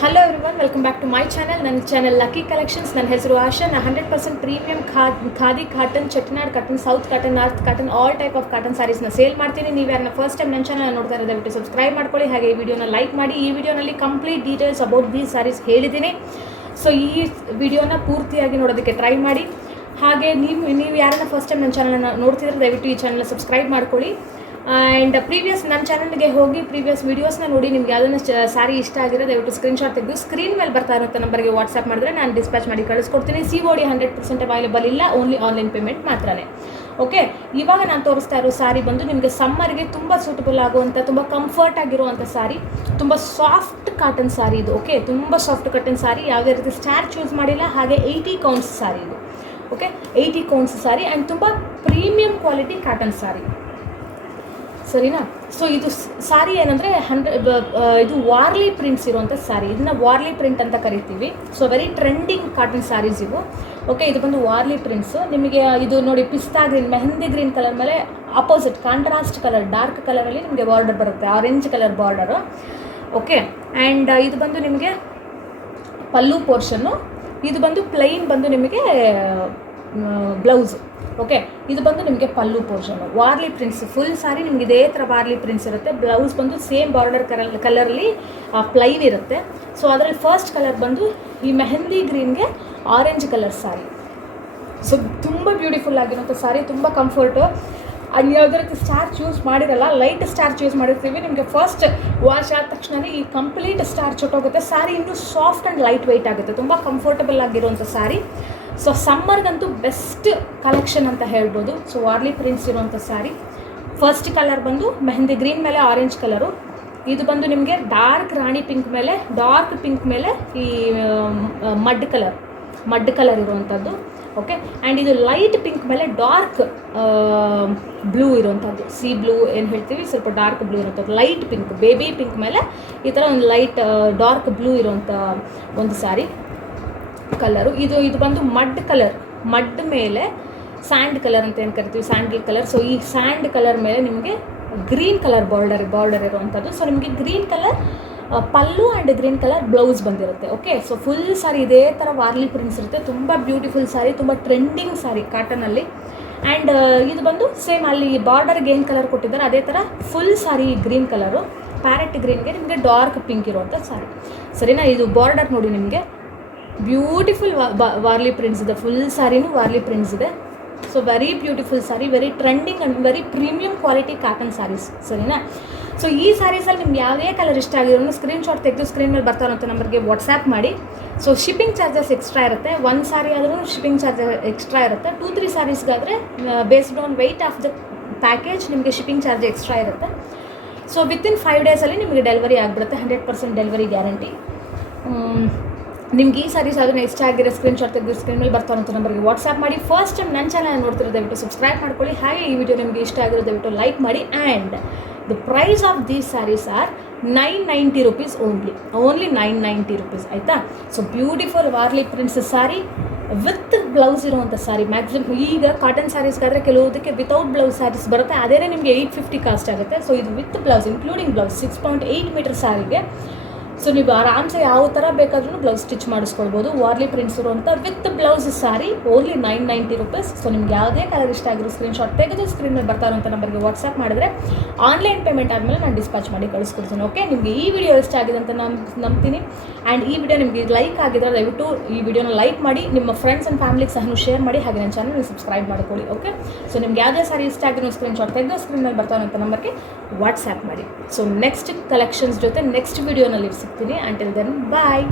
Hello everyone, welcome back to my channel. ನನ್ನ channel lucky collections. ನನ್ನ ಹೆಸರು ಆಶಾ. ನಾನು 100% premium khadi cotton, Chettinad cotton, south cotton, north cotton, all type of cotton ಸ್ಯಾರೀಸ್ನ sale ಮಾಡ್ತೀನಿ. ನೀವು ಯಾರನ್ನ ಫಸ್ಟ್ ಟೈಮ್ ನನ್ನ ಚಾನಲ್ ನೋಡ್ತಾ ಇರೋದು ದಯವಿಟ್ಟು ಸಬ್ಸ್ಕ್ರೈಬ್ ಮಾಡ್ಕೊಳ್ಳಿ, ಹಾಗೆ ಈ ವಿಡಿಯೋನ ಲೈಕ್ ಮಾಡಿ. ಈ ವಿಡಿಯೋನಲ್ಲಿ complete details about these saris ಹೇಳಿದ್ದೀನಿ. ಸೊ ಈ ವಿಡಿಯೋನ ಪೂರ್ತಿಯಾಗಿ ನೋಡೋದಕ್ಕೆ ಟ್ರೈ ಮಾಡಿ. ಹಾಗೆ ನೀವು ಯಾರನ್ನ ಫಸ್ಟ್ ಟೈಮ್ ನನ್ನ ಚಾನಲ್ನ ನೋಡ್ತಿದ್ರೆ ದಯವಿಟ್ಟು ಈ ಚಾನಲ್ನ ಸಬ್ಸ್ಕ್ರೈಬ್ ಮಾಡ್ಕೊಳ್ಳಿ. ಆ್ಯಂಡ್ ನನ್ನ ಚಾನಲ್ಗೆ ಹೋಗಿ ಪ್ರೀವಿಯಸ್ ವೀಡಿಯೋಸ್ನ ನೋಡಿ. ನಿಮ್ಗೆ ಯಾವುದನ್ನ ಸ್ಯಾರಿ ಇಷ್ಟ ಆಗಿರೋ ದಯವಿಟ್ಟು ಸ್ಕ್ರೀನ್ಶಾಟ್ ತೆಗೆದು ಸ್ಕ್ರೀನ್ ಮೇಲೆ ಬರ್ತಾ ಇರುತ್ತೆ ನಂಬರ್ಗೆ ವಾಟ್ಸಪ್ ಮಾಡಿದ್ರೆ ನಾನು ಡಿಸ್ಪ್ಯಾಚ್ ಮಾಡಿ ಕಳಿಸ್ಕೊಡ್ತೀನಿ. COD 100% ಅವೈಲೇಬಲ್ ಇಲ್ಲ, ಓನ್ಲಿ ಆನ್ಲೈನ್ ಪೇಮೆಂಟ್ ಮಾತ್ರನೇ. ಓಕೆ, ಇವಾಗ ನಾನು ತೋರಿಸ್ತಾ ಇರೋ ಸ್ಯಾರಿ ಬಂದು ನಿಮಗೆ ಸಮ್ಮರ್ಗೆ ತುಂಬ ಸೂಟಬಲ್ ಆಗುವಂಥ, ತುಂಬ ಕಂಫರ್ಟ್ ಆಗಿರುವಂಥ ಸ್ಯಾರಿ, ತುಂಬ ಸಾಫ್ಟ್ ಕಾಟನ್ ಸ್ಯಾರಿ ಇದು. ಓಕೆ, ತುಂಬ ಸಾಫ್ಟ್ ಕಾಟನ್ ಸ್ಯಾರಿ, ಯಾವುದೇ ರೀತಿ ಸ್ಟಾರ್ ಚೂಸ್ ಮಾಡಿಲ್ಲ. ಹಾಗೆ 80 ಕೌಂಟ್ಸ್ ಸ್ಯಾರಿ ಇದು. ಓಕೆ, 80 ಕೌಂಟ್ಸ್ ಸ್ಯಾರಿ ಆ್ಯಂಡ್ ತುಂಬ ಪ್ರೀಮಿಯಂ ಕ್ವಾಲಿಟಿ ಕಾಟನ್ ಸ್ಯಾರಿ, ಸರಿನಾ. ಸೊ ಇದು ಸ್ಯಾರಿ ಏನಂದರೆ ಇದು ವಾರ್ಲಿ ಪ್ರಿಂಟ್ಸ್ ಇರುವಂಥ ಸ್ಯಾರಿ. ಇದನ್ನ ವಾರ್ಲಿ ಪ್ರಿಂಟ್ ಅಂತ ಕರಿತೀವಿ. So very trending cotton saris ಇವು. ಓಕೆ, ಇದು ಬಂದು ವಾರ್ಲಿ ಪ್ರಿಂಟ್ಸು. ನಿಮಗೆ ಇದು ನೋಡಿ, ಪಿಸ್ತಾ ಗ್ರೀನ್, ಮೆಹಂದಿ ಗ್ರೀನ್ ಕಲರ್ ಮೇಲೆ ಆಪೋಸಿಟ್ ಕಾಂಟ್ರಾಸ್ಟ್ ಕಲರ್, ಡಾರ್ಕ್ ಕಲರಲ್ಲಿ ನಿಮಗೆ ಬಾರ್ಡರ್ ಬರುತ್ತೆ, orange colour border. Okay, and ಇದು ಬಂದು ನಿಮಗೆ ಪಲ್ಲು ಪೋರ್ಷನ್ನು. ಇದು ಬಂದು ಪ್ಲೈನ್ ಬಂದು ನಿಮಗೆ ಬ್ಲೌಸು. ಓಕೆ, ಇದು ಬಂದು ನಿಮಗೆ ಪಲ್ಲು ಪೋರ್ಷನು. ವಾರ್ಲಿ ಪ್ರಿಂಟ್ಸ್ ಫುಲ್ ಸಾರಿ ನಿಮ್ಗೆ ಇದೇ ಥರ ವಾರ್ಲಿ ಪ್ರಿಂಟ್ಸ್ ಇರುತ್ತೆ. ಬ್ಲೌಸ್ ಬಂದು ಸೇಮ್ ಬಾರ್ಡರ್ ಕಲರಲ್ಲಿ ಪ್ಲೈನ್ ಇರುತ್ತೆ. ಸೊ ಅದರಲ್ಲಿ ಫಸ್ಟ್ ಕಲರ್ ಬಂದು ಈ ಮೆಹಂದಿ ಗ್ರೀನ್ಗೆ ಆರೆಂಜ್ ಕಲರ್ ಸಾರಿ. ಸೊ ತುಂಬ ಬ್ಯೂಟಿಫುಲ್ ಆಗಿರೋಂಥ ಸಾರಿ, ತುಂಬ ಕಂಫರ್ಟು. ಅದು ಯಾವುದೇ ರೀತಿ ಸ್ಟಾರ್ ಚೂಸ್ ಮಾಡಿರಲ್ಲ, ಲೈಟ್ ಸ್ಟಾರ್ ಚೂಸ್ ಮಾಡಿರ್ತೀವಿ. ನಿಮಗೆ ಫಸ್ಟ್ ವಾಶ್ ಆದ ತಕ್ಷಣವೇ ಈ ಕಂಪ್ಲೀಟ್ ಸ್ಟಾರ್ ಚೊಟ್ಟೋಗುತ್ತೆ. ಸ್ಯಾರಿ ಇನ್ನೂ ಸಾಫ್ಟ್ ಆ್ಯಂಡ್ ಲೈಟ್ ವೆಯ್ಟ್ ಆಗುತ್ತೆ, ತುಂಬ ಕಂಫರ್ಟಬಲ್ ಆಗಿರುವಂಥ ಸ್ಯಾರಿ. ಸೊ ಸಮ್ಮರ್ಗಂತೂ ಬೆಸ್ಟ್ ಕಲೆಕ್ಷನ್ ಅಂತ ಹೇಳ್ಬೋದು. ಸೊ ವಾರ್ಲಿ ಪ್ರಿಂಟ್ಸ್ ಇರುವಂಥ ಸ್ಯಾರಿ. ಫಸ್ಟ್ ಕಲರ್ ಬಂದು ಮೆಹಂದಿ ಗ್ರೀನ್ ಮೇಲೆ ಆರೆಂಜ್ ಕಲರು. ಇದು ಬಂದು ನಿಮಗೆ ಡಾರ್ಕ್ ರಾಣಿ ಪಿಂಕ್ ಮೇಲೆ, ಡಾರ್ಕ್ ಪಿಂಕ್ ಮೇಲೆ ಈ ಮಡ್ ಕಲರ್ ಇರುವಂಥದ್ದು. ಓಕೆ, ಆ್ಯಂಡ್ ಇದು ಲೈಟ್ ಪಿಂಕ್ ಮೇಲೆ ಡಾರ್ಕ್ ಬ್ಲೂ ಇರುವಂಥದ್ದು, ಸಿ ಬ್ಲೂ ಏನು ಹೇಳ್ತೀವಿ, ಸ್ವಲ್ಪ ಡಾರ್ಕ್ ಬ್ಲೂ ಇರುವಂಥದ್ದು. ಲೈಟ್ ಪಿಂಕ್, ಬೇಬಿ ಪಿಂಕ್ ಮೇಲೆ ಈ ಥರ ಒಂದು ಲೈಟ್ ಡಾರ್ಕ್ ಬ್ಲೂ ಇರುವಂಥ ಒಂದು ಸ್ಯಾರಿ ಕಲರು. ಇದು ಬಂದು ಮಡ್ ಮೇಲೆ ಸ್ಯಾಂಡ್ ಕಲರ್ ಅಂತ ಏನು ಕರಿತೀವಿ, ಸ್ಯಾಂಡಲ್ ಕಲರ್. ಸೊ ಈ ಸ್ಯಾಂಡ್ ಕಲರ್ ಮೇಲೆ ನಿಮಗೆ ಗ್ರೀನ್ ಕಲರ್ ಬಾರ್ಡರ್ ಇರುವಂಥದ್ದು. ಸೊ ನಿಮಗೆ green colour pallu and green colour blouse ಬಂದಿರುತ್ತೆ. ಓಕೆ, ಸೊ ಫುಲ್ ಸಾರಿ ಇದೇ ಥರ ವಾರ್ಲಿ ಪ್ರಿಂಟ್ಸ್ ಇರುತ್ತೆ. ತುಂಬ ಬ್ಯೂಟಿಫುಲ್ ಸಾರಿ, ತುಂಬ ಟ್ರೆಂಡಿಂಗ್ ಸಾರಿ ಕಾಟನಲ್ಲಿ. ಆ್ಯಂಡ್ ಇದು ಬಂದು ಸೇಮ್ ಅಲ್ಲಿ ಬಾರ್ಡರ್ಗೆ ಏನು ಕಲರ್ ಕೊಟ್ಟಿದ್ದಾರೆ ಅದೇ ಥರ ಫುಲ್ ಸಾರಿ ಗ್ರೀನ್ ಕಲರು, ಪ್ಯಾರೆಟ್ ಗ್ರೀನ್ಗೆ ನಿಮಗೆ ಡಾರ್ಕ್ ಪಿಂಕ್ ಇರುವಂಥ ಸಾರಿ, ಸರಿನಾ. ಇದು ಬಾರ್ಡರ್ ನೋಡಿ, ನಿಮಗೆ ಬ್ಯೂಟಿಫುಲ್ ವಾರ್ಲಿ ಪ್ರಿಂಟ್ಸ್ ಇದೆ. ಫುಲ್ ಸಾರಿನೂ ವಾರ್ಲಿ ಪ್ರಿಂಟ್ಸ್ ಇದೆ. So very beautiful sari, very trending and very premium quality cotton saris, ಸರಿನಾ. ಸೊ ಈ ಸ್ಯಾರೀಸಲ್ಲಿ ನಿಮ್ಗೆ ಯಾವುದೇ ಕಲರ್ ಇಷ್ಟ ಆಗಿರೋನು ಸ್ಕ್ರೀನ್ಶಾಟ್ ತೆಗೆದು ಸ್ಕ್ರೀನ್ ಮೇಲೆ ಬರ್ತಾ ಇರೋಂಥ ನಂಬರ್ಗೆ ವಾಟ್ಸ್ಯಾಪ್ ಮಾಡಿ. ಸೊ ಶಿಪ್ಪಿಂಗ್ ಚಾರ್ಜಸ್ ಎಕ್ಸ್ಟ್ರಾ ಇರುತ್ತೆ. ಒಂದು ಸಾರಿ ಆದರೂ ಶಿಪ್ಪಿಂಗ್ ಚಾರ್ಜಸ್ ಎಕ್ಸ್ಟ್ರಾ ಇರುತ್ತೆ. 2-3 ಸ್ಯಾರೀಸ್ಗಾದರೆ based on weight of the package ನಿಮಗೆ ಶಿಪ್ಪಿಂಗ್ ಚಾರ್ಜ್ ಎಕ್ಸ್ಟ್ರಾ ಇರುತ್ತೆ. ಸೊ ವಿತಿನ್ 5 ಡೇಸಲ್ಲಿ ನಿಮಗೆ ಡೆಲಿವರಿ ಆಗಿಬಿಡುತ್ತೆ. 100% ಡೆಲಿವರಿ ಗ್ಯಾರಂಟಿ. ನಿಮ್ಗೆ ಈ ಸ್ಯಾರೀಸ್ ಅದನ್ನು ಇಷ್ಟ ಆಗಿರೋ ಸ್ಕ್ರೀನ್ಶಾಟ್ ತೆಗೆದು ಸ್ಕ್ರೀನ್ ಮೇಲೆ ಬರ್ತಾ ಇರೋಂಥ ನಂಬರ್ಗೆ ವಾಟ್ಸ್ಯಾಪ್ ಮಾಡಿ. ಫಸ್ಟ್ ಟೈಮ್ ನನ್ನ ಚಾನಲ್ ನೋಡ್ತಿರೋ ದಯವಿಟ್ಟು ಸಬ್ಸ್ಕ್ರೈಬ್ ಮಾಡ್ಕೊಳ್ಳಿ. ಹಾಗೆ ಈ ವಿಡಿಯೋ ನಿಮಗೆ ಇಷ್ಟ ಆಗಿರೋ ದಯವಿಟ್ಟು ಲೈಕ್ ಮಾಡಿ. And the price of these saris are 990 rupees only 990 rupees, ಆಯಿತಾ. So beautiful Warli prints sari with blouse ಇರುವಂಥ ಸ್ಯಾರಿ. ಮ್ಯಾಕ್ಸಿಮಮ್ ಈಗ ಕಾಟನ್ ಸ್ಯಾರೀಸ್ಗಾದರೆ ಕೆಲವುದಕ್ಕೆ ವಿತೌಟ್ ಬ್ಲೌಸ್ ಸ್ಯಾರೀಸ್ ಬರುತ್ತೆ, ಅದೇ ನಿಮಗೆ 850 ಕಾಸ್ಟ್ ಆಗುತ್ತೆ. ಸೊ ಇದು with blouse including blouse 6.8 metre ಸ್ಯಾರಿಗೆ. ಸೊ ನೀವು ಆರಾಮ್ಸೆ ಯಾವ ಥರ ಬೇಕಾದ್ರೂ ಬ್ಲೌಸ್ ಸ್ಟಿಚ್ ಮಾಡಿಸ್ಕೊಳ್ಬೋದು. ವಾರ್ಲಿ ಪ್ರಿಂಟ್ಸ್ ಇರುವಂಥ with blouse sari only 990 rupees. So ನಿಮ್ಗೆ ಯಾವುದೇ ಕಲರ್ ಇಷ್ಟ ಆಗಿರೋ ಸ್ಕ್ರೀನ್ಶಾಟ್ ತೆಗೆದು ಸ್ಕ್ರೀನ್ ಮೇಲೆ ಬರ್ತಾ ಇರೋಂಥ ನಂಬರ್ಗೆ ವಾಟ್ಸಪ್ ಮಾಡಿದ್ರೆ ಆನ್ಲೈನ್ ಪೇಮೆಂಟ್ ಆದಮೇಲೆ ನಾನು ಡಿಸ್ಪ್ಯಾಚ್ ಮಾಡಿ ಕಳಿಸ್ಕೊಡ್ತೀನಿ. ಓಕೆ, ನಿಮಗೆ ಈ ವಿಡಿಯೋ ಇಷ್ಟ ಆಗಿದೆ ಅಂತ ನಾನು ನಂಬ್ತೀನಿ. ಆ್ಯಂಡ್ ಈ ವಿಡಿಯೋ ನಿಮಗೆ ಲೈಕ್ ಆಗಿದ್ರೆ ದಯವಿಟ್ಟು ಈ ವಿಡಿಯೋನ ಲೈಕ್ ಮಾಡಿ, ನಿಮ್ಮ ಫ್ರೆಂಡ್ಸ್ ಆ್ಯಂಡ್ ಫ್ಯಾಮಿಲಿಗೆ ಸಹ ಶೇರ್ ಮಾಡಿ. ಹಾಗೆ ನನ್ನ ಚಾನಲ್ನ ಸಬ್ಸ್ಕ್ರೈಬ್ ಮಾಡ್ಕೊಳ್ಳಿ. ಓಕೆ, ಸೊ ನಿಮ್ಗೆ ಯಾವುದೇ ಸಾರಿ ಇಷ್ಟ ಆಗಿರೋ ಸ್ಕ್ರೀನ್ಶಾಟ್ ತೆಗೆದು ಸ್ಕ್ರೀನ್ ಮೇಲೆ ಬರ್ತಾ ಇರೋಂಥ ನಂಬರ್ಗೆ ವಾಟ್ಸ್ಯಾಪ್ ಮಾಡಿ. ಸೊ ನೆಕ್ಸ್ಟ್ ಕಲೆಕ್ಷನ್ಸ್ ಜೊತೆ ನೆಕ್ಸ್ಟ್ ವಿಡಿಯೋನಲ್ಲಿ ಸಿಗ್ತೀನಿ. ಅಂಟಿಲ್ ದೆನ್ ಬಾಯ್.